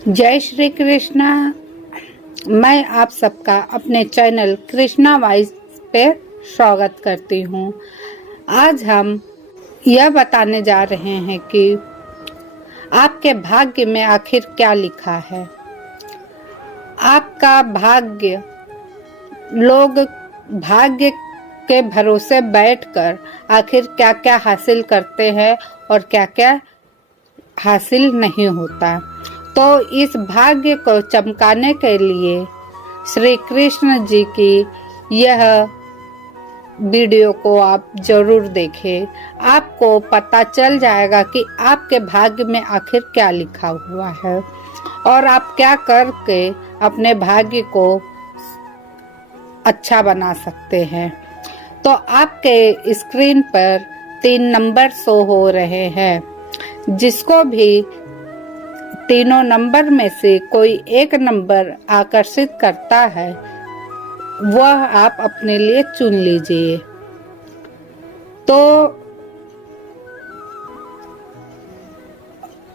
जय श्री कृष्णा। मैं आप सबका अपने चैनल कृष्णा वॉइस पे स्वागत करती हूँ। आज हम यह बताने जा रहे हैं कि आपके भाग्य में आखिर क्या लिखा है। आपका भाग्य, लोग भाग्य के भरोसे बैठकर आखिर क्या क्या हासिल करते हैं और क्या क्या हासिल नहीं होता। तो इस भाग्य को चमकाने के लिए श्री कृष्ण जी की यह वीडियो को आप जरूर देखें। आपको पता चल जाएगा कि आपके भाग्य में आखिर क्या लिखा हुआ है और आप क्या करके अपने भाग्य को अच्छा बना सकते हैं। तो आपके स्क्रीन पर 3 नंबर शो हो रहे हैं। जिसको भी तीनों नंबर में से कोई एक नंबर आकर्षित करता है वह आप अपने लिए चुन लीजिए। तो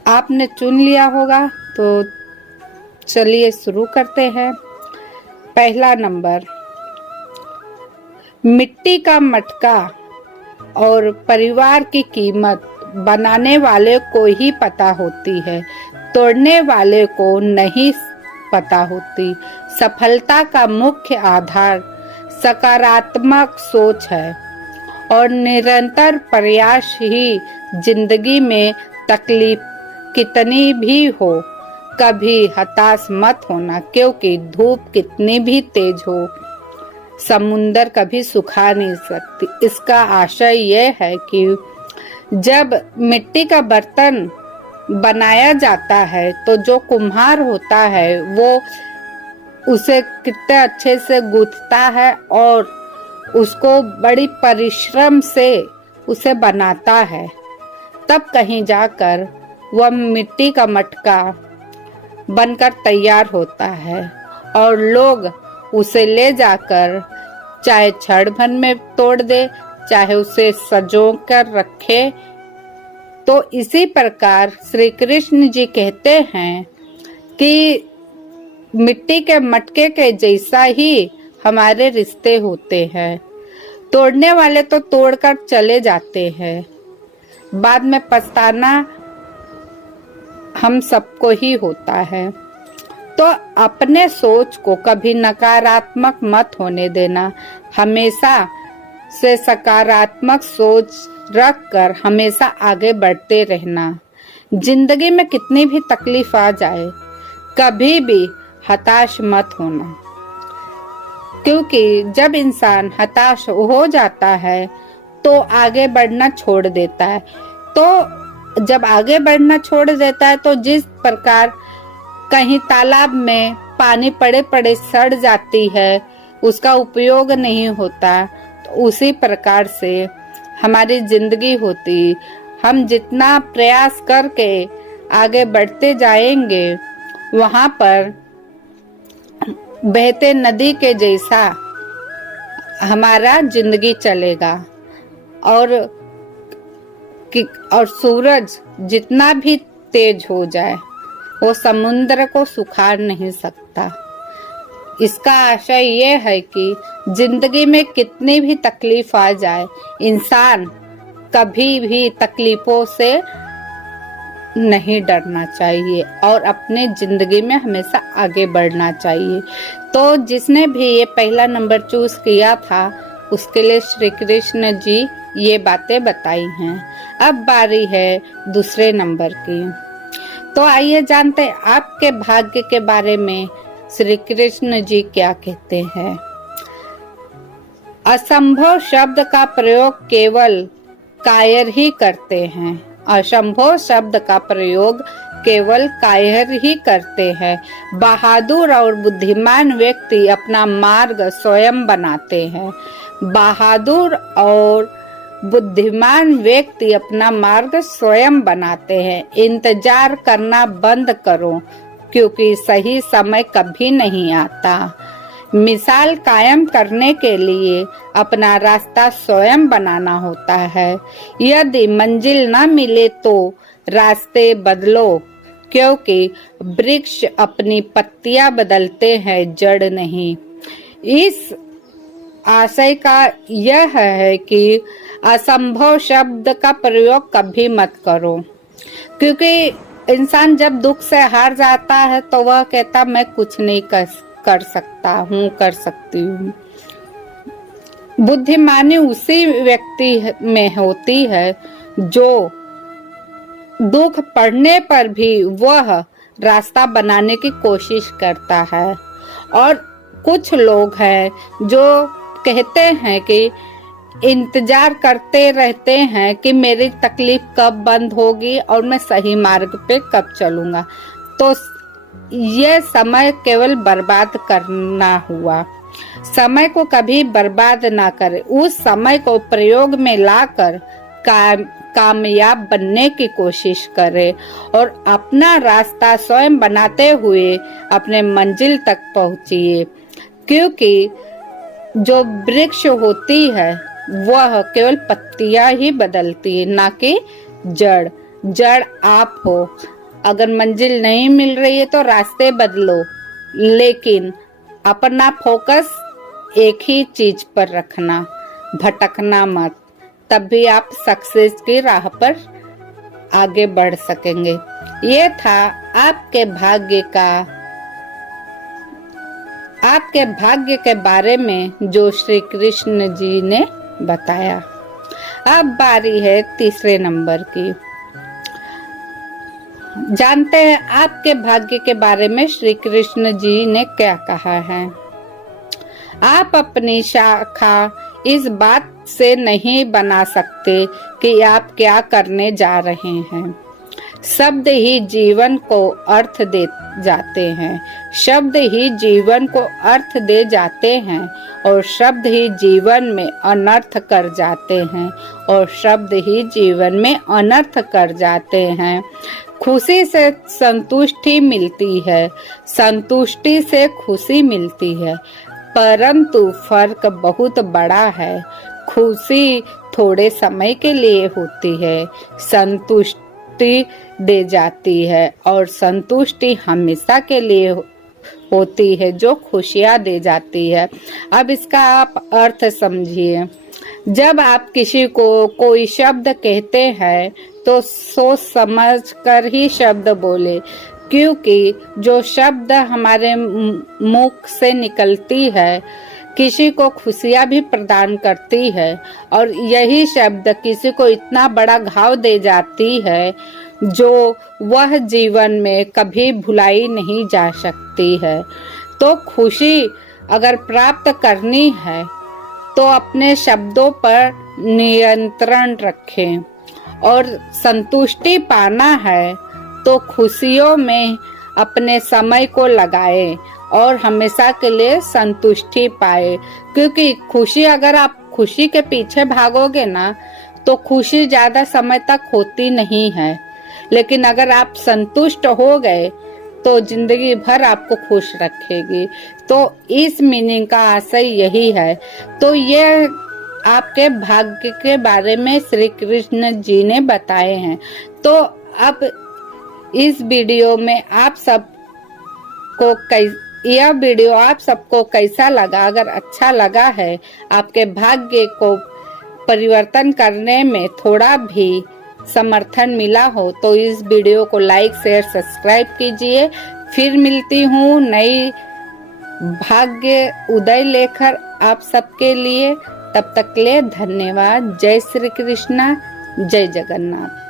आपने चुन लिया होगा तो चलिए शुरू करते हैं। पहला नंबर, मिट्टी का मटका और परिवार की कीमत बनाने वाले को ही पता होती है, तोड़ने वाले को नहीं पता होती। सफलता का मुख्य आधार सकारात्मक सोच है और निरंतर प्रयास ही जिंदगी में तकलीफ कितनी भी हो कभी हताश मत होना, क्योंकि धूप कितनी भी तेज हो समुंदर कभी सुखा नहीं सकती। इसका आशय यह है कि जब मिट्टी का बर्तन बनाया जाता है तो जो कुम्हार होता है वो उसे कितने अच्छे से गूंथता है और उसको बड़ी परिश्रम से उसे बनाता है, तब कहीं जाकर वह मिट्टी का मटका बनकर तैयार होता है और लोग उसे ले जाकर चाहे क्षण भर में तोड़ दे, चाहे उसे सजो कर रखे। तो इसी प्रकार श्री कृष्ण जी कहते हैं कि मिट्टी के मटके के जैसा ही हमारे रिश्ते होते हैं। तोड़ने वाले तो तोड़कर चले जाते हैं, बाद में पछताना हम सबको ही होता है। तो अपने सोच को कभी नकारात्मक मत होने देना, हमेशा से सकारात्मक सोच रखकर हमेशा आगे बढ़ते रहना। जिंदगी में कितनी भी तकलीफ आ जाए कभी भी हताश मत होना, क्योंकि जब इंसान हताश हो जाता है तो आगे बढ़ना छोड़ देता है। तो जब आगे बढ़ना छोड़ देता है तो जिस प्रकार कहीं तालाब में पानी पड़े पड़े सड़ जाती है, उसका उपयोग नहीं होता, तो उसी प्रकार से हमारी जिंदगी होती। हम जितना प्रयास करके आगे बढ़ते जाएंगे वहां पर बहते नदी के जैसा हमारा जिंदगी चलेगा और सूरज जितना भी तेज हो जाए वो समुद्र को सुखा नहीं सकता। इसका आशय ये है कि जिंदगी में कितनी भी तकलीफ आ जाए, इंसान कभी भी तकलीफों से नहीं डरना चाहिए और अपने जिंदगी में हमेशा आगे बढ़ना चाहिए। तो जिसने भी ये पहला नंबर चूज किया था उसके लिए श्री कृष्ण जी ये बातें बताई हैं। अब बारी है दूसरे नंबर की। तो आइए जानते हैं आपके भाग्य के बारे में श्री कृष्ण जी क्या कहते हैं। असंभव शब्द का प्रयोग केवल कायर ही करते हैं। असंभव शब्द का प्रयोग केवल कायर ही करते हैं। बहादुर और बुद्धिमान व्यक्ति अपना मार्ग स्वयं बनाते हैं। बहादुर और बुद्धिमान व्यक्ति अपना मार्ग स्वयं बनाते हैं। इंतजार करना बंद करो, क्योंकि सही समय कभी नहीं आता। मिसाल कायम करने के लिए अपना रास्ता स्वयं बनाना होता है। यदि मंजिल न मिले तो रास्ते बदलो, क्योंकि वृक्ष अपनी पत्तियां बदलते हैं, जड़ नहीं। इस आशय का यह है कि असंभव शब्द का प्रयोग कभी मत करो, क्योंकि इंसान जब दुख से हार जाता है तो वह कहता मैं कुछ नहीं कर सकता हूँ, कर सकती हूँ। बुद्धिमानी उसी व्यक्ति में होती है जो दुख पड़ने पर भी वह रास्ता बनाने की कोशिश करता है। और कुछ लोग हैं जो कहते हैं कि इंतजार करते रहते हैं कि मेरी तकलीफ कब बंद होगी और मैं सही मार्ग पे कब चलूंगा। तो ये समय केवल बर्बाद करना हुआ। समय को कभी बर्बाद ना करें, उस समय को प्रयोग में लाकर कामयाब बनने की कोशिश करें और अपना रास्ता स्वयं बनाते हुए अपने मंजिल तक पहुंचिए। क्योंकि जो वृक्ष होती है वह केवल पत्तियां ही बदलती है, ना कि जड़। जड़ आप हो। अगर मंजिल नहीं मिल रही है तो रास्ते बदलो, लेकिन अपना फोकस एक ही चीज पर रखना, भटकना मत। तब भी आप सक्सेस की राह पर आगे बढ़ सकेंगे। ये था आपके भाग्य के बारे में जो श्री कृष्ण जी ने बताया। अब बारी है तीसरे नंबर की। जानते हैं आपके भाग्य के बारे में श्री कृष्ण जी ने क्या कहा है। आप अपनी शाखा इस बात से नहीं बना सकते कि आप क्या करने जा रहे हैं। शब्द ही जीवन को अर्थ दे जाते हैं, शब्द ही जीवन को अर्थ दे जाते हैं और शब्द ही जीवन में अनर्थ कर जाते हैं और शब्द ही जीवन में अनर्थ कर जाते हैं। खुशी से संतुष्टि मिलती है, संतुष्टि से खुशी मिलती है, परंतु फर्क बहुत बड़ा है। खुशी थोड़े समय के लिए होती है, संतुष्टि दे जाती है और संतुष्टि हमेशा के लिए होती है जो खुशियां दे जाती है। अब इसका आप अर्थ समझिए। जब आप किसी को कोई शब्द कहते हैं तो सोच समझ कर ही शब्द बोले, क्योंकि जो शब्द हमारे मुख से निकलती है किसी को खुशियां भी प्रदान करती है और यही शब्द किसी को इतना बड़ा घाव दे जाती है जो वह जीवन में कभी भुलाई नहीं जा सकती है। तो खुशी अगर प्राप्त करनी है तो अपने शब्दों पर नियंत्रण रखें और संतुष्टि पाना है तो खुशियों में अपने समय को लगाएं और हमेशा के लिए संतुष्टि पाए। क्योंकि खुशी, अगर आप खुशी के पीछे भागोगे ना तो खुशी ज्यादा समय तक होती नहीं है, लेकिन अगर आप संतुष्ट हो गए तो जिंदगी भर आपको खुश रखेगी। तो इस मीनिंग का आशय यही है। तो ये आपके भाग्य के बारे में श्री कृष्ण जी ने बताए हैं। तो अब इस वीडियो में यह वीडियो आप सबको कैसा लगा? अगर अच्छा लगा है, आपके भाग्य को परिवर्तन करने में थोड़ा भी समर्थन मिला हो तो इस वीडियो को लाइक, शेयर, सब्सक्राइब कीजिए। फिर मिलती हूँ नई भाग्य उदय लेकर आप सबके लिए। तब तक के लिए धन्यवाद। जय श्री कृष्णा, जय जगन्नाथ।